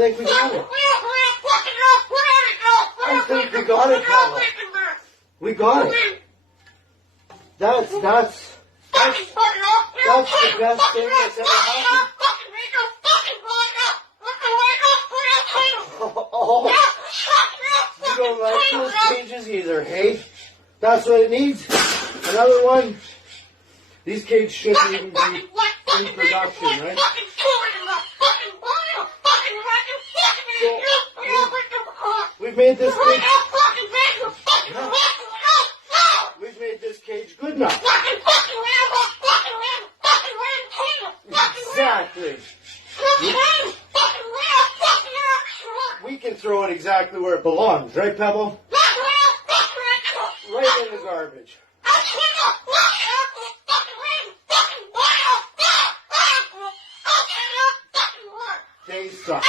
think we got it. I think we got it, Pablo. We got it. That's the best thing that's ever happened. Oh, you don't like those cages either, hey? That's what it needs. Another one. These cages shouldn't even be in production, right? So, we've made this cage. We've made this cage good enough. Exactly. We can throw it exactly where it belongs, right, Pebble? Right in the garbage. They suck.